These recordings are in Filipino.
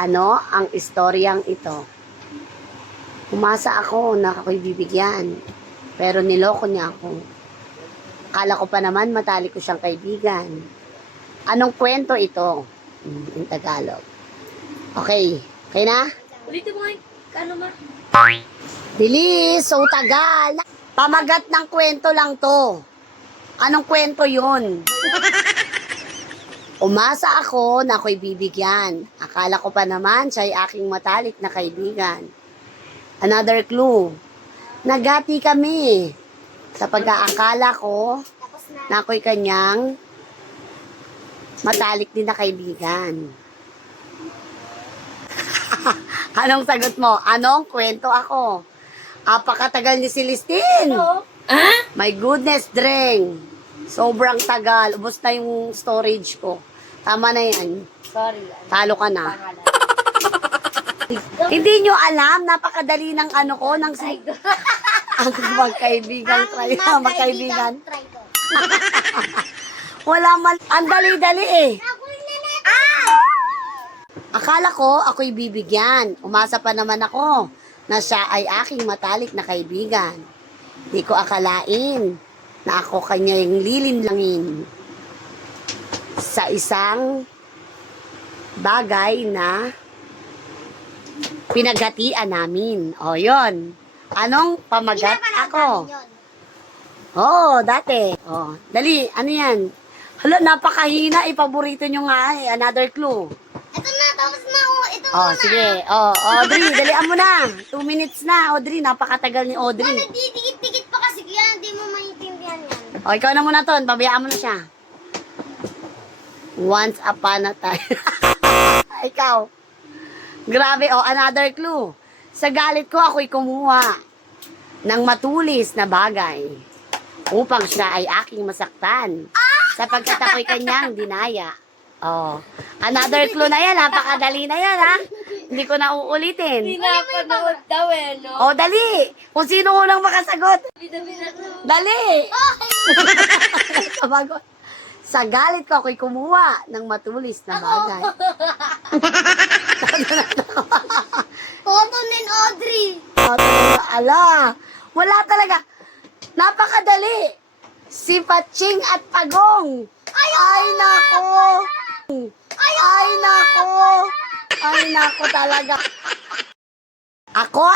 Ano ang istoryang ito? Umasa ako na ako'y bibigyan, pero niloko niya ako. Akala ko pa naman matalik ko siyang kaibigan. Anong kwento ito? In Tagalog. Okay. Okay na? Ulitin mo nga ano ma? Bilis! So tagal! Pamagat ng kwento lang to. Anong kwento yun? Umasa ako na ako'y bibigyan. Akala ko pa naman siya'y aking matalik na kaibigan. Another clue. Nagati kami sa pag-aakala ko na ako'y kanyang matalik din na kaibigan. Anong sagot mo? Anong kwento ako? Apakatagal ni Celestine. Hello? My goodness, Dreng. Sobrang tagal. Ubos na yung storage ko. Tama na yan. Sorry. Talo ka na. Pangalan. Hindi nyo alam, napakadali ng ano ko, ng ang magkaibigan, magkaibigan. Wala man, ang dali-dali eh. Akala ko, ako'y bibigyan. Umasa pa naman ako na siya ay aking matalik na kaibigan. Di ko akalain na ako kanyang lilinlangin sa isang bagay na pinaghatian namin. O, yun. Anong pamagat ako? Oo, dati. O, dali, ano yan? Hala, napakahina. Ipaborito nyo nga eh. Another clue. Ito na, tapos na. Ito Oh, sige. Oh, Audrey, dalian mo na. 2 minutes na, Audrey. Napakatagal ni Audrey. Nagdidikit-dikit pa kasi kaya hindi mo maintindihan yan. O, ikaw na muna, Ton. Pabayaan mo na siya. Once upon a time. Ikaw. Grabe. O, another clue. Sa galit ko, ako'y kumuha ng matulis na bagay upang siya ay aking masaktan. Sapagkat ako'y kanyang dinaya. Oh, another clue na yan. Napakadali na yan, ha? Hindi ko na uulitin. Pinapanood daw eh, no? Oh, dali. Kung sino unang makasagot. Dali. Kabagot. Sa galit ko, ako'y kumuha ng matulis na bagay. Toto nin Audrey. Ala, wala talaga. Napakadali. Si Paching at Pagong. Ay, nako. Ay, nako. Ay, nako talaga. Ako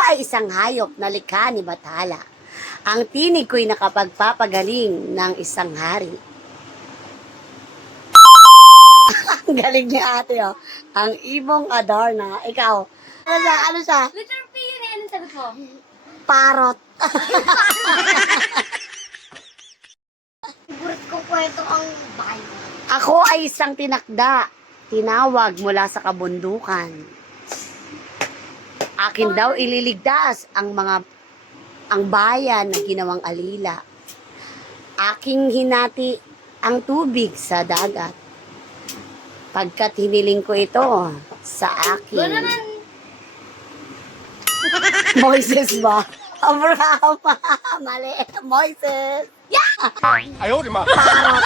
ay isang hayop na likha ni Bathala. Ang tinig ko'y nakapagpapagaling ng isang hari. Ang galing ni ate, oh. Ang ibong Adarna. Ikaw. Ano siya? Letter P yun eh. Anong sagot mo? Parot. Favorite ko kwento ang Bible. Ako ay isang tinakda. Tinawag mula sa kabundukan. Akin daw ililigtas ang bayan na ginawang alila. Aking hinati ang tubig sa dagat. Pagkat hiniling ko ito sa akin. Doon naman. Moises ba? Abraham. Mali. Moises. I owed him up. Parot.